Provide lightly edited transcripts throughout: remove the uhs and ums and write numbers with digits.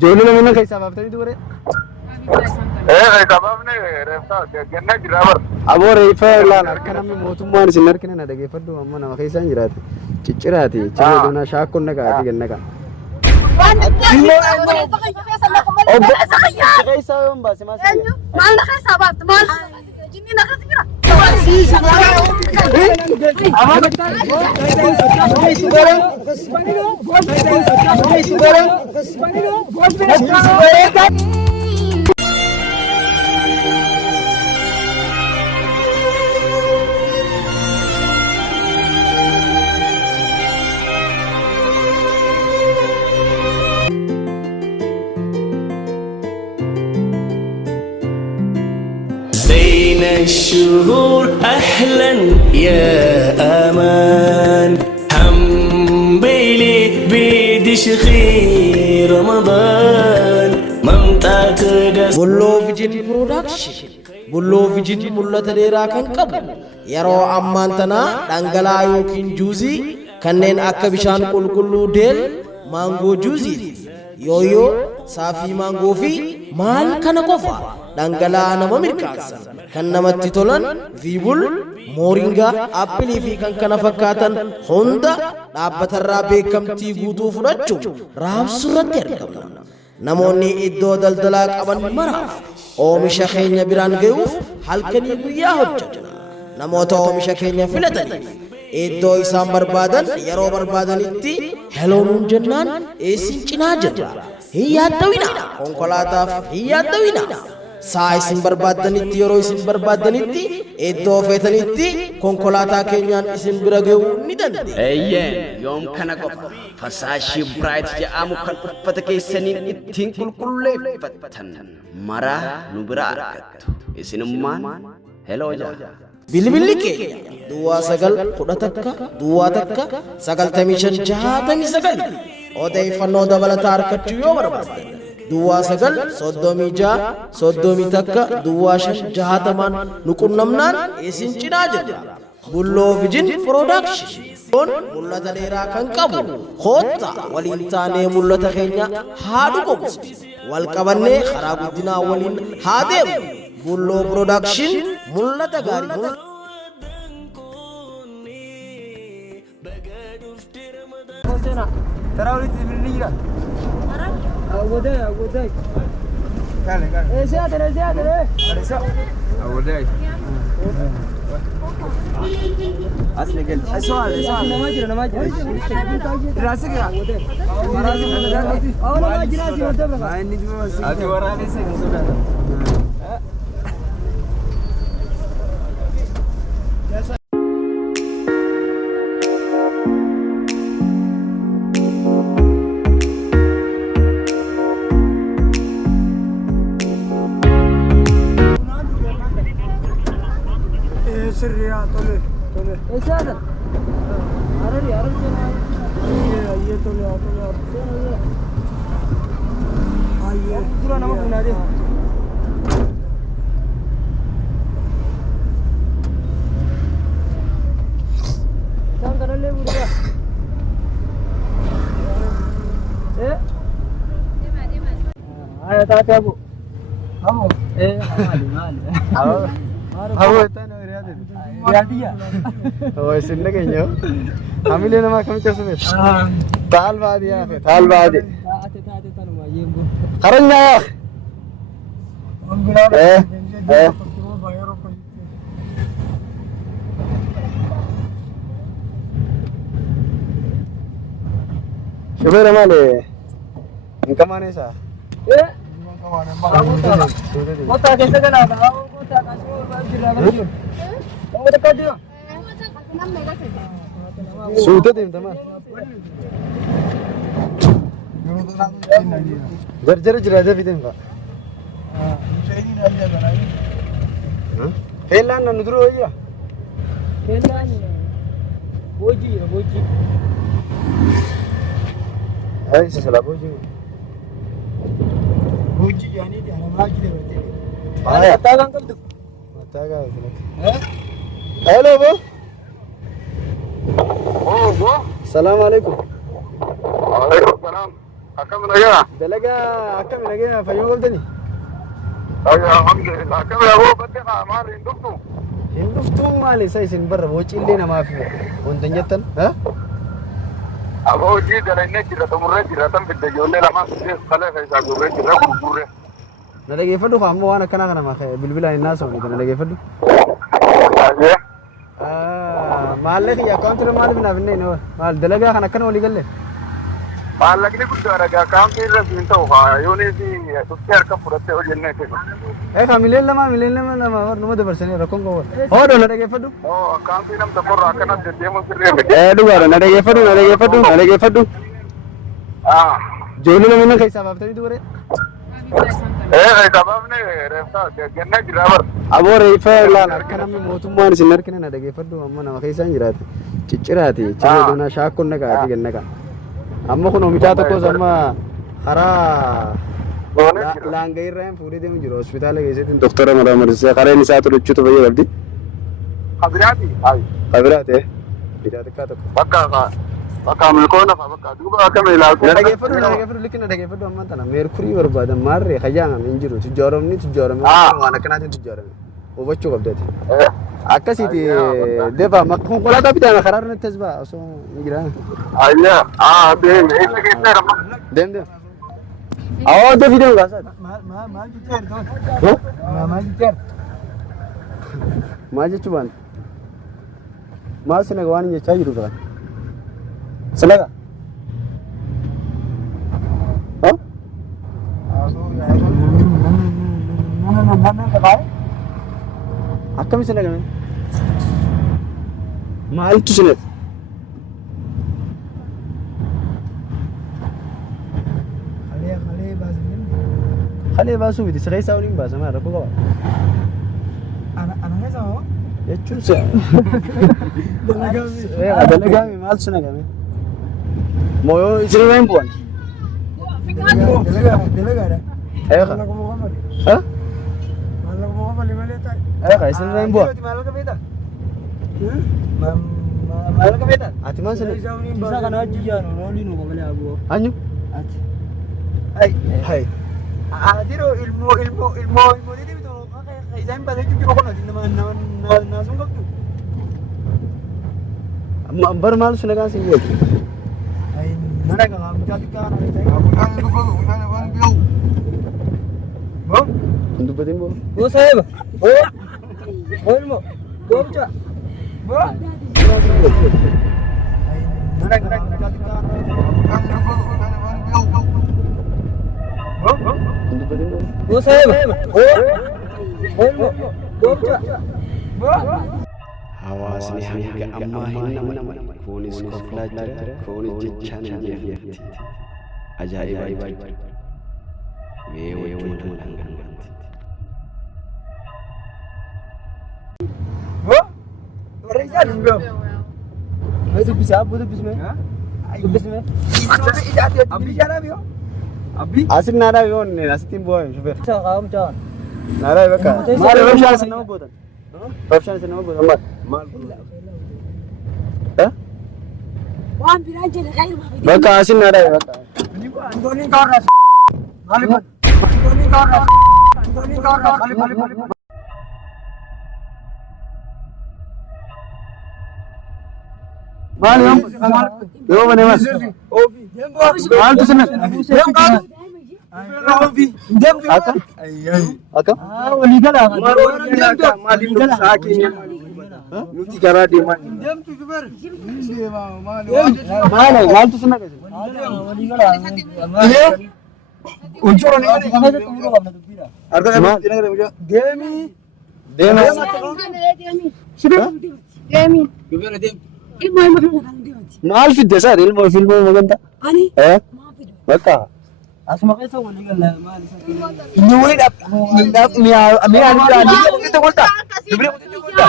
Joolina mana keessa baaftanii ture. Sababni reeffa gannaa jira bar. Aboo reeffa laal harka namni mootummaan isin harkina na dhageeffadhu amma nama keessa hin jiraatu. Cicciraati. Ciree doonaa shaakkoon naqaati ganna kan. Keessa yoon baase maal sayya? Maal na keessa baafte maal? Jinni na keessa jira. بين الشهور أهلا يا أمان حمبيلي بيدش خير رمضان ممتعت دس بلو فيجن برودكشن بلو فيجن ملة ديرا كان قبل يرو أمانتنا دانغلا يوكين جوزي كنن أكا بشان كل ديل مانغو جوزي يويو صافي مانغو في مال كان قفا dhangala'aa nama mirkaansan kan namatti tolan viibul mooringaa aappilii fi kan kana fakkaatan hunda dhaabbatarraa beekamtii guutuu fudhachuun raabsurratti argamna. Namoonni iddoo daldalaa qaban maraaf oomisha keenya biraan ga'uuf halkanii guyyaa hojjetna. Namoota oomisha keenya filataniif iddoo isaan barbaadan yeroo barbaadanitti heloonuun jennaan eessin cinaa jirra. Hin yaaddawina konkolaataaf hin yaaddawina. Saa isin barbaadanitti yeroo isin barbaadanitti iddoo feetanitti konkolaataa keenyaan isin bira ga'uu ni dandeenya. Eeyyeen yoom kana qofa fasaashii Bright jedhamu kan uffata keessaniin ittiin qulqulleeffatan maraa nu bira argattu. Isinummaan heloo jaa. Bilbilli keenya duwwaa 911 odeeffannoo dabalataa argachuu yoo barbaadan. Duwwaa 9 duwwaa 5 nuqunnamnaan isin cinaa jirra. Bulloo Vijin Production mul'ata dheeraa kan qabu kootta waliin taanee mul'ata keenya haa dhugoomsu wal qabannee karaa guddinaa waliin haa deemnu. Bulloo Production mul'ata gaarii. Agodai. Kale. Siadere. Agodai. Asli gel. Soal. Nama jira. Dirasa kira. Awal nama jira sih udah berapa? Ini cuma masih. Adi warani sih sudah. Sirriya tole. Siada. Arari sana. Ye tole. Aye. Pura nama guna deh. Jangan kerana lebu dia. Ayo tadi abu. Kamu? Mali. Abu itu nak dia. Oh, isinnya kayaknya. Ambilnya nama kami cakap. Thal baadi ya. Thal baadi. Karanya. Coba ramai. Engkau mana sah? Kota कैसे करना था? Kota kasih orang jiran lagi. Kamu dekat dia. Sudah tim teman. Jar jiraja भी tim का. Helan na nudru हो गया. Helan. Boji. ऐसे सला बोजी. Boji yani dia nama lagi dia berarti. Ada tagang kan tu? Tagang. Hello bro. Assalamualaikum. Waalaikumsalam. akkam nagaa dalagaa akkam nagaa fayyoo qabdani alhamdulillah akkam yaa'u badde maal hin dhuftu hin dhuftuun maali isa isin barra boociillee namaaf wanta jettan aboo hojii dalaynee jirra xumurree jirra tan fidde ijoollee lamaan fidee kalee keessaa gurree jirra gurgurree na dhageeffadhu amma waan akkanaa kana maaka bilbilaan hin naasawne kana dhageeffadhu maallaqa kiyya akkaawuntiirra maaliif naaf hin maal dalagaa kan akkana walii galle maallaqni guddaadha gaa akkaawuntii irra siin ta'u yoonii fi dhuftee harka fudhattee hojjennee ta'e mileen lama numa dabarsanii rakkoon qabu hoodoo na dhageeffadhu akkaawuntii nam tokkorraa akkana deddeemuun sirree miti dhugaadha na dhageeffadhu ijoollee lameennan keessaa baaftanii dubare sababni reeffa gannaa jira bar aboo reeffa laal harka namni mootummaan isin harkina na dhageeffadhu amma nama keessaan jiraate cicciraati ciree doonaa shaakkoon naqaati gannaqa amma kun oomishaa tokkos amma karaa laanga irraa fuudhee deemu jiru hospitaala keessatti doktora maramarsiisaa kareen isaa tolchuutu fayyadamti kabiraati bidaa xiqqaa tokko bakka milkoona fa bakka duuba akkama ilaaltu na dhageeffadhu likki na dhageeffadhu amma tana meerkurii barbaadan maarree hajaangame hin jiru tujjaaramni waan akkanaatiin tujjaarame hubachuu qabdati akkasiiti deeba konkolaataa bitaan karaa irratti as ba'a osoo hin jiraan ayyaa deem eessa keessaa ramma deem awoo deefi deemu gaasaa maal jechuu baanta maal sinaga waan hin jechaa jiru kan sinaga akkami sinaga maaltu sinaga Kale baasuu biti siree isaa waliin baasamaa rakkoo qaba. Ana keessa hoo? Jechuun se. Dalagaami maal suna game? Mooyoo isin waan bu'an. Dalagaadha. Eeqa. Ha? Eeqa isin waan bu'an. Maal ka beeta? Ati maal suna? Isa kana wajji jaanu nooli nu qabale abuo. Anyu? Ati. Hai. Adiro ilmo didi bito kaisaan baasee jiru kun ati nama sun qabdu. Amma bar maal suna kan sin gooti. Ai mana kan amjaa tikkaan abuudhaan dubbatu undaan waan biyu. Bo? Dubbatin bo. Bo sahiba. Bo. Bo ilmo. Boomcha. Bo. Ai mana kan amjaa tikkaan abuudhaan dubbatu undaan waan biyu. Bo. Bo sahiba. Bo. Bo. Boomcha. Bo. Hawaasni hanga ammaa hin namani kunis koflaa jira kunis jechaan hin jeefti ajaa'iba jira mee wajjin dhanganganti Bo warreessa dungoo mee dubbisa abbo dubbisme dubbisme abbi jana biyo abbi asin nada biyo ne asitin boy shufeer qaam chaan nada bakka maal rabshaan sin nama gootan rabshaan sin nama gootan maal waan biraan jala khayr ma fidi bakka asin nada bakka Antoni Carlos. Malik. Antoni Carlos. Malik. maal yo bane mas maal tu sana aka wali gala mali gala sakin nuti gara de man maal tu sana wali gala unjoro ne arda demi maal fidde sar ilmo filmo maganta ani ma fidu bakka asuma keessa wali gala maal isa inni wali dap mi ani ni golta dibre golta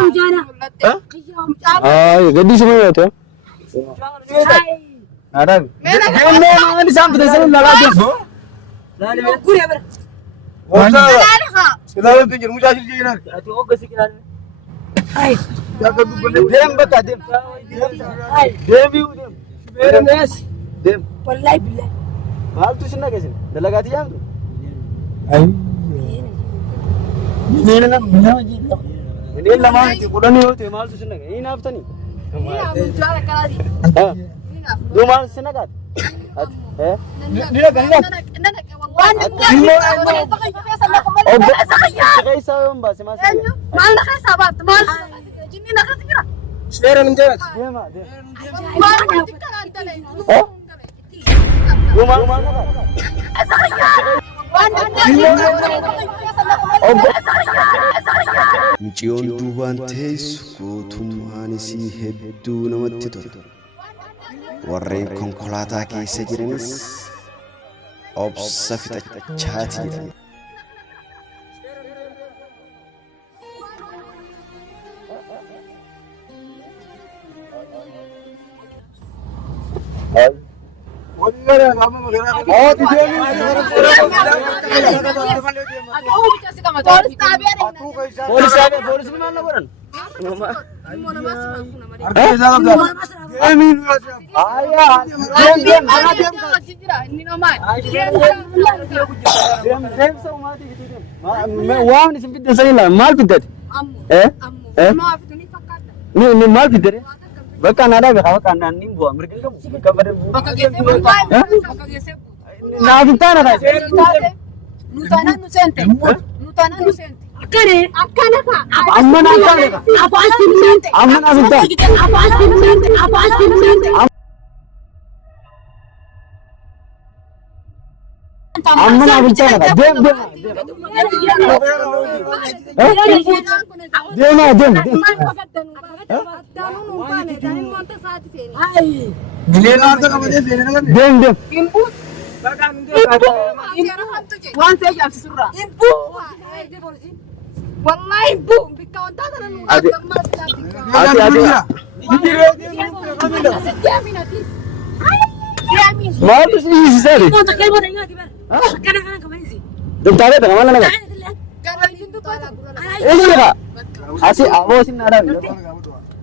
ay gaddi sima yoto ada me ani sam fidde sar lala deso lale gure bar wala lale silale tinjir mujahid jiran ati ogasi kilale ay dem bakka dem ay dem yu dem yes dem wallahi billahi maaltu isin dhageessin dalagaati yaamtu Ini lama itu kuda nih itu mal tuh seneng. Ini apa tani? Lu mal senakat? Dia kan lihat. Kayak saya mbak semasa. Mal nak sahabat, mal. Jini nak kira. Sekarang menjawab. Dia mah dia. Oh? Lu mal nakat? Mucayyoon duubaan teessu gootummaan isii hedduu namatti tola. Warreen konkolaataa keessa jiranis obsa fixachaati jedhama. Polisi mana orang? Bahkan ada beberapa kanan nih buat mereka kamu Bakal gesek bukan? Bakal gesek. nah kita ada Nutana nusente. Nutana nusente. Akane apa? Amman akane Apa asli nusente? Amman asli. Apa asli nusente? Apa asli nusente? Amman asli kan dem Wallahi bu, bikawan tangan mau tuh sih sih Bentar ya, mana nih? Ini kak, asih awas ini ada.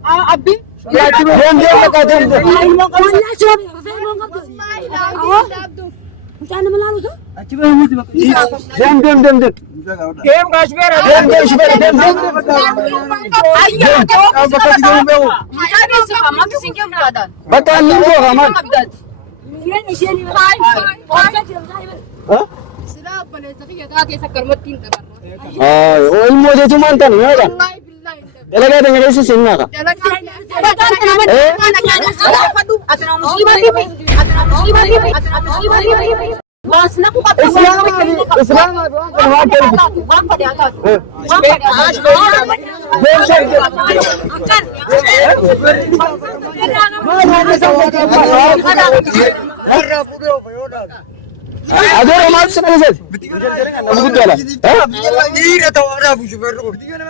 Abi, dia kata dem. Game guys, ilmu dia cuma mantan, ya kan? Dalaga dengan itu singa kak. Ada romantis sekali sih. Nama kuda lah. Ini tahu ada bu super.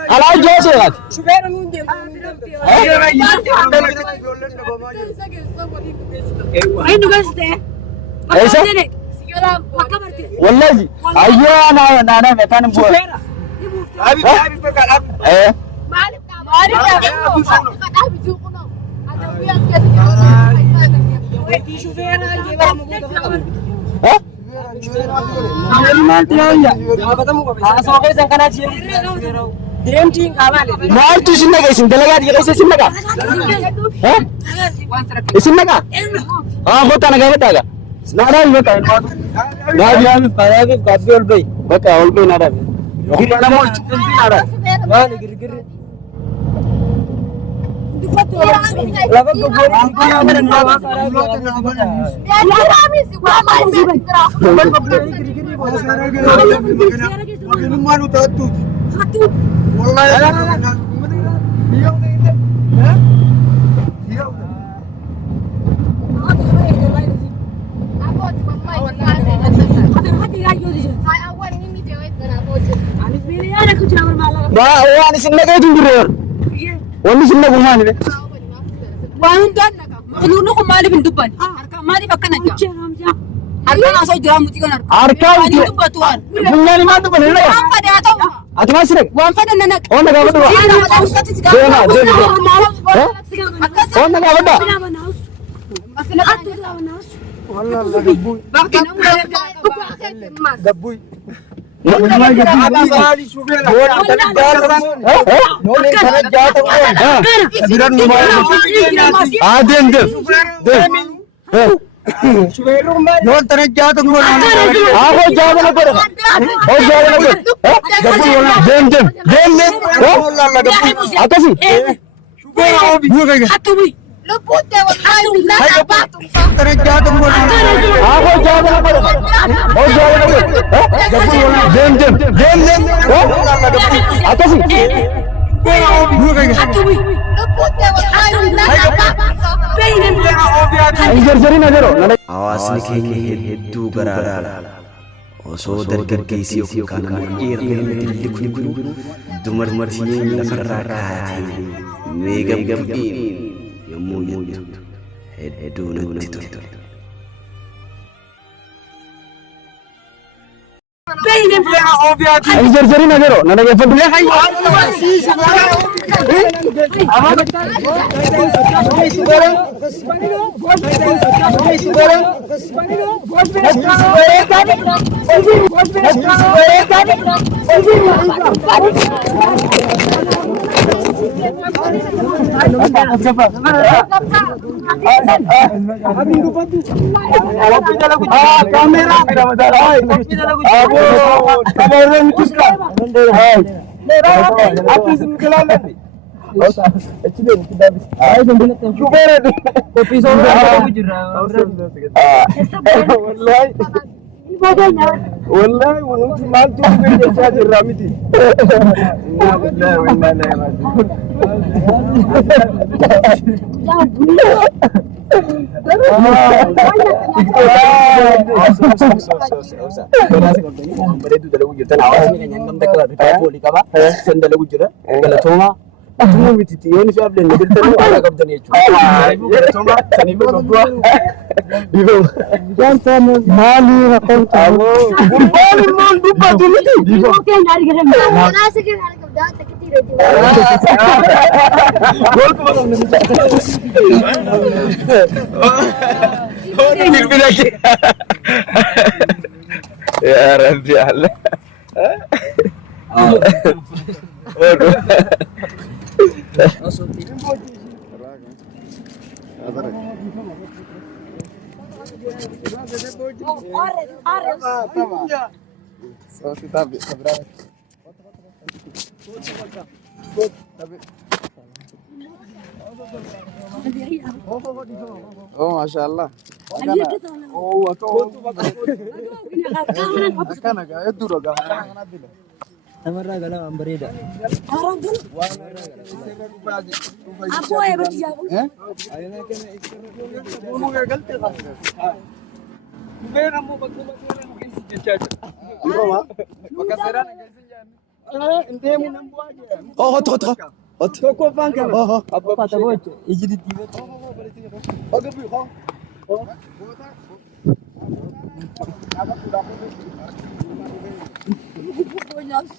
Alah jauh sih kan. Super mundur. Ini juga sih. Aisyah. Wallahi. Ayo anak mekan buat. Abi perkara. Mari. Mal tu sini guys, dalaga dia guys sini ka? Sini ka? Bota naga bota. Nada bota. Nada para ke kafi ol bay. Bota ol bay nada. Kita mau nada. Wah gir. Lava ko bori apa mana nawa Wani sinna kuma ne Wani dan naka makhlunu ko mali bin dubban harka mali bakana ja harka na so jira muti kan harka ni dubbatuan bunyani ma to bane la wan fada to atma sire wan fada nanak on daga bada on daga bada والله لا دبوي باقي دبوي والله جدي شوفي يوم ترجعت تقول आहो जाओ ना करो और जाओ ना करो डब्बू बोलना देम والله لا دبوي आकाशी شوفي هو كده ترجعت تقول आहो जाओ ना करो और जाओ ना करो डब्बू बोलना देम والله لا دبوي आकाशी هو كده इंजर जरी ना करो Hawaasni keenya hedduu garaadha. Osoo dargaggeessi yookaan immoo dhiirri illi kun jiru dumartiin lafarraa kaatee meeqa gabbiin yommuu jettu hedduu natti toltu. इंजर जरी ना करो ना लगे फट kamera kamera kisra artism kelalan والله ونوتي ما تقول لي شاجر رامتي إنا بالله وإنا إليه راجعون Atuma mititi yoni fi ablen ndirtanu ala kabdan yechu. Toma tanibu kabwa. Bibo. Janta mali rakon tawo. Burbal mon dubba dumiti. Bibo ke nari gere. Nasi ke nari kabda takiti reti. Gol ko bolo nimta. Dirbi lagi. Ya Rabbi Allah. Waduh. Oh, masya Allah. Oh, Amarra gala ambareda. Aku ya bertiga. Ayana kena ikrar. Kamu gak galte kan? Kubera mo bagubagura mo kinsi chacha. Roma. Makasera na kinsi jan. Inte mo nang buaje. Oh, hot. Hot. Ko fanka. Oh. Apa pata boche. Ijidi tibe. Oh, baliti ko. Agabi ko. Oh. Ada sudah ko. Bonus.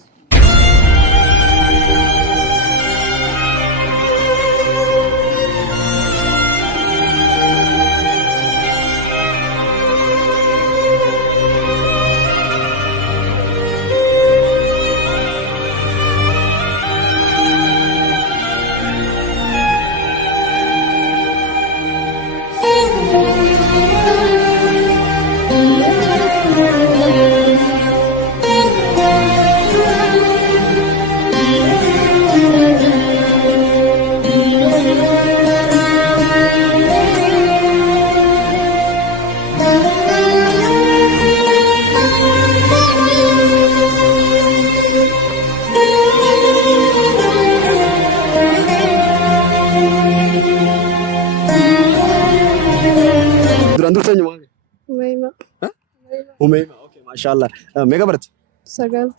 Umayma, okay, mashallah. Mega berat? Sagal.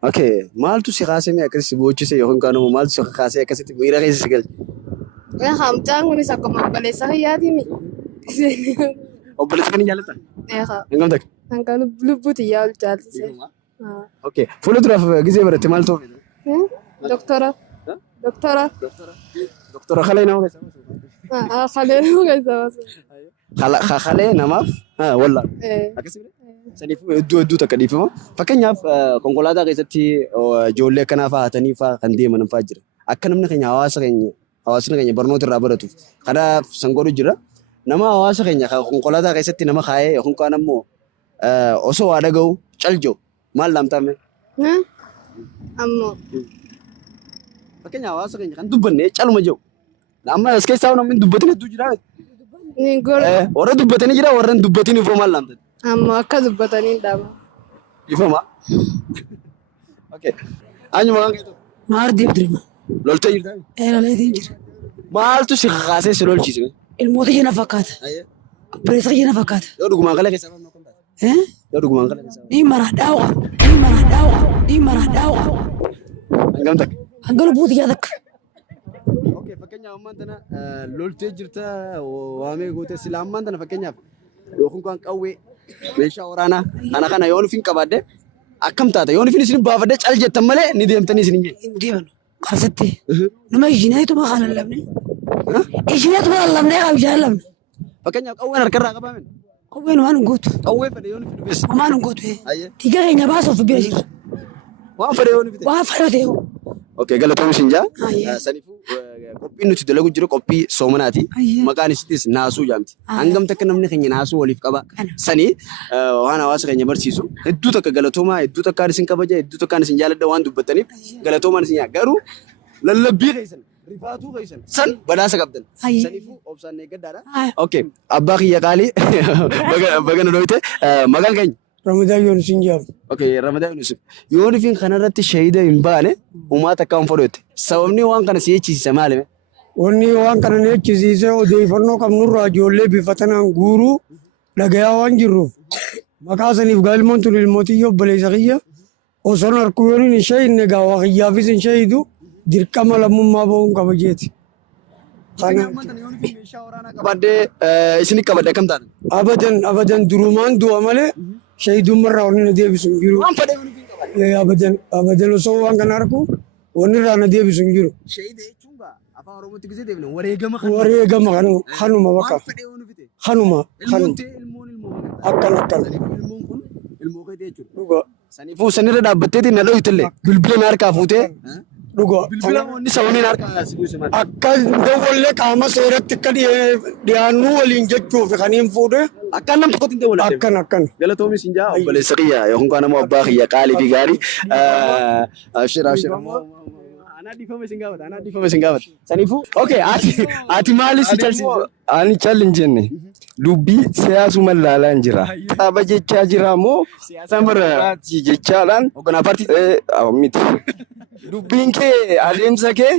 Okay, maal tu si khasi ni akas si bochi se yohon kanu maal tu si khasi akas itu mira kasi sagal. Ya hamjang ni sa kumabali sa hiyati mi. Oh, balik kan jalan tak? Ya ha. Engkau tak? Angkano bluetooth ya ulat se. Okay, photograph gize berat maal tu? Doktora. Doktora khalay na ho kasi. Khalay na ho kasi. Khalee namaaf wallaan. Akkasii saniifuu hedduu takka dhiifama. Fakkeenyaaf konkolaataa keessatti ijoollee akkanaa fa'aa hatanii fa'aa kan deeman fa'aa jira. Akka namni keenya hawaasni keenya barnoota irraa baratuuf kanaaf san godhu jira. Nama hawaasa keenya konkolaataa keessatti nama kaayee yookiin kaan ammoo osoo waa dhaga'u caljoo maal laamtame? Ammoo. Fakkeenya hawaasa keenya kan dubbanne caluma jiru. Amma as keessaa namni dubbatanii hedduu jira. Ni gola. Warra dubbatanii jira warra hin dubbatiin ifoo maal laamtan? Ammoo akka dubbatanii dhaaba. Ifoma? Okay. Anyu maqaan keetu? Maardi Abdirima. Loltee jirtaa? Loltee jira. Maaltu si kaasee si lolchiise? Ilmoota jina fakkaata. Bireessa jina fakkaata. Yoo dhugumaan kala keessaa faana kom taate? Yoo dhugumaan kala keessaa. Ni mara daawa. Hangam takka? Hanga lubbuuti yaa takka. Okay, fakkeenyaaf ammaan tana loltee jirta waamee gootee sila ammaan tana fakkeenyaaf yookiin kan qawwee meeshaa waraanaa kana yoo nufin qabaadde akkam taata yoo nufin isin baafadde cal jettan malee ni deemtanii isin hin deeman. Kaasatti nama ijjineetu ma kana lamne. Ijjineetu ma lamne yaa bijaan lamne. Fakkeenyaaf qawween harkarraa qabaamen. Qawween waan hin gootu. Qawwee fedhe yoo nufin dhufees. Waan hin gootu. Dhiiga keenya baasuuf bira jira. Waan fedhe yoo nufite. Waan fedhe ta'e. Okay, galatoomii siin jaa. Saniifuu qophiin nuti dalagu jiru qophii soomanaati. Maqaan isitis naasuu jaamti. Hangam takka namni keenya naasuu waliif qaba. Sanii waan hawaasa keenya barsiisu hedduu takka galatoomaa hedduu takkaan isin kabaja hedduu takkaan isin jaaladha waan dubbattaniif galatoomaan isin yaa garuu lallabbii keessan rifaatuu keessan san badhaasa qabdan. Saniifuu obsaan eeggadhaadha. Okay, abbaa kiyya qaalii bagana dhoyte maqaan keenya. Ramadaan Yunus hin jaabu. Okay, Ramadaan Yunus. Yoo nufin kanarratti shahida hin baane uummata akkam fudhate. Sababni waan kana si eegsisiise maali? Wanni waan kana ni eegsisiise odeeffannoo qabnurraa ijoollee bifa tanaan guuruu dhagayaa waan jirruuf maqaa saniif gaalmoon tun ilmootii obboleessa kiyya osoon harkuu yoon hin shahidne gaa waaqiyyaafis hin shahidu dirqama lammummaa ba'uun qaba jeeti. Qabaddee isin qabadde akkam taate? Abadan durumaan du'a malee shahidummaarraa wanni na deebisu hin jiru. Waan fedhe wanni hin Abadan osoo waan kana argu wanni irraa na deebisu hin jiru. Shahida jechuun afaan Oromootti gisee deebine wareegama kanuma bakka. Kanuma. Akkan. Ilmoon kun ilmoo keetii jechuudha. Saniifuu sanirra dhaabbatteeti na dho'itillee bilbila na harkaa fuutee. Dhugaa. Bilbila wanni sababni na harkaa si buuse maali? Akka dawwallee qaama seeratti akka dhiyaannu waliin jechuuf kaniin fuudhee. Akkan nam tokkotti hin ta'u Akkan. Galatoomi siin jaa obboleessa kiyya yookiin kaan ammoo abbaa kiyya qaalii fi gaarii. Abshir. Anaa dhiifame siin gaafata. Saniifuu okay ati maali si calsiisa? Ani calli hin jenne dubbii siyaasuma ilaalaa hin jira. Xaba jechaa jira moo siyaasaan bara jechaadhaan hoogganaa paartii miti. Dubbiin kee adeemsa kee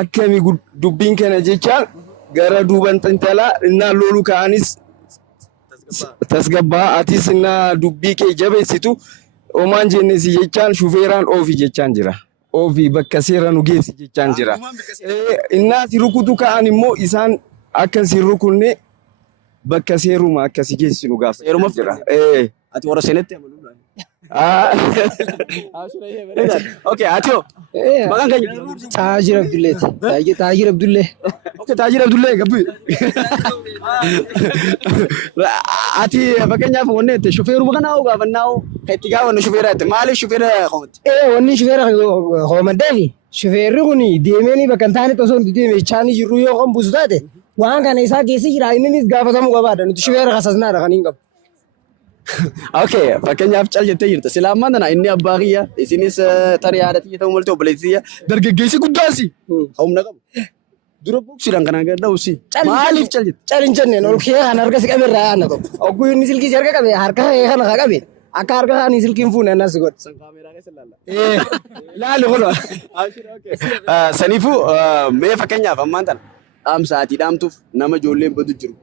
akkami dubbiin kana jechaan gara duuban xintalaa innaa lolu ka'anis tasgabbaa atis innaa dubbii kee jabeessitu omaan jennesi jechaan shufeeraan oofi jechaan jira. Oofi bakka seera nu geessi jechaan jira. Innaa si rukutu ka'an immoo isaan akka si rukunne bakka seeruma akka si geessi nu gaafa. Seeruma jira. Ati warra seenetti amaluu. Okay, atio. Maqaan keenya Taajir Abdulleeti. Taajir Abdullee. Okay, Taajir Abdullee gabbu. Ati fakkeenyaaf wanne itti shufeeruma kana hoo gaafannaa hoo itti gaafannu shufeera itti maaliif shufeera qoomatti? Wanni shufeera qoomaddeefi shufeerri kun deemanii bakka hin taanetti osoo hin deemee chaanii jirru yoo kan buusu taate waan kana isaa keessa jira innis gaafatamuu qabaadha nuti shufeera kasasnaadha kan hin qabu. Okay, fakkeenyaaf cal jettee jirta. Sila ammaan tana inni abbaa kiyya isinis tarii haadha kiyya ta'uu malte obboleessi kiyya dargaggeessi guddaasi. Humna qabu. Dura buuksiidhaan kana gadha'usi. Maaliif cal jette? Cal hin jenneen ol kee kan harka si qabe irraa yaadna tokko. Ogguu inni silkii si harka qabe harka kee kana haa qabe. Akka harka kaanii silkiin fuune annas si godhe. San kaameeraa keessa ilaalla. Laali kun. Saniifuu mee fakkeenyaaf ammaan tana dhaamsa ati dhaamtuuf nama ijoolleen badu jiru.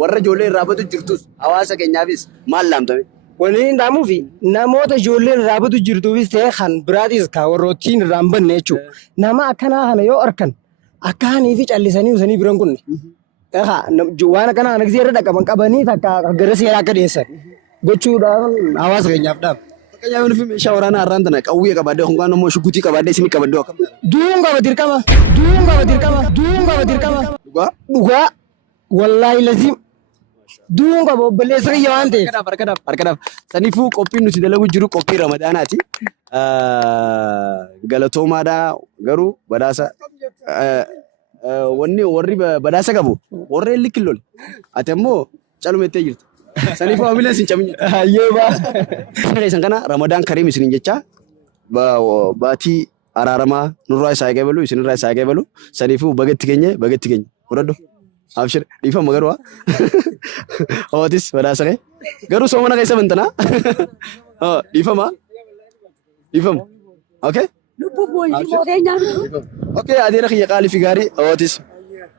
Warra ijoollee irraa badu jirtus hawaasa keenyaafis maal laamtame? Wanni hin dhaamuufi namoota ijoolleen irraa badu jirtuufis ta'e kan biraatis kan warroottiin irraa hin banne jechuudha. Nama akkanaa kana yoo arkan akkaanii fi callisanii usanii biran kunne. Waan akkanaa kana gisee irra dhaqaban qabanii takka gara seeraa akka dhiyeessan gochuudhaan hawaasa keenyaaf dhaama. Fakkeenyaaf nufi meeshaa waraanaa har'aan tana qawwee qabaadde yookaan immoo shukutii qabaadde isin qabaddoo akkam ta'a? Duun qaba dirqama. Dhugaa. Wallaahi laziim. duun qaba obboleessa kiyya waan ta'eef. Harkadhaaf. Saniifuu qophiin nuti dalagu jiru qophii Ramadaanaati. Galatoomaadhaa garuu badhaasa wanni warri badhaasa qabu warreen likkilloole. Ati ammoo calumettee jirta. Saniifuu hamileen sin cabin. Hayyee baa. Isan kana Ramadaan Kariim isinin jecha baatii araaramaa nurraa isaa eegabalu isinirraa isaa eegabalu saniifuu bagatti keenya fudhadhu. Abshir dhiifama garuu hawwatis badhaasa kee garuu soomana keessa bantana dhiifama. Okay. Okay adeera kiyya qaalii fi gaarii hawwatis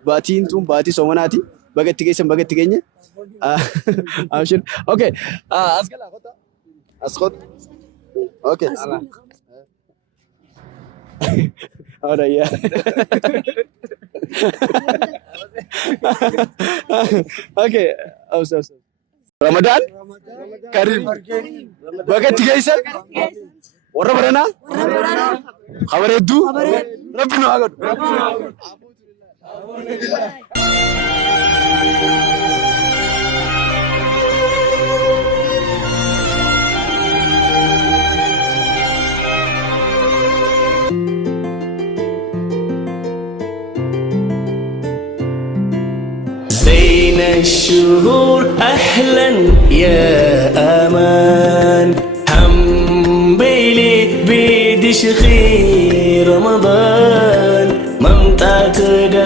baatiin tun baatii soomanaati bagatti keenya. Abshir. Okay. As kota. Okay. Ahora ya. Okay. Aus. Ramadan Karim. Bagatti keessa. Warra barana. Khabareeddu. Rabbi nu haa godhu. بين الشهور أهلا يا أمان حمبيلي بيدي شخي رمضان ممتعت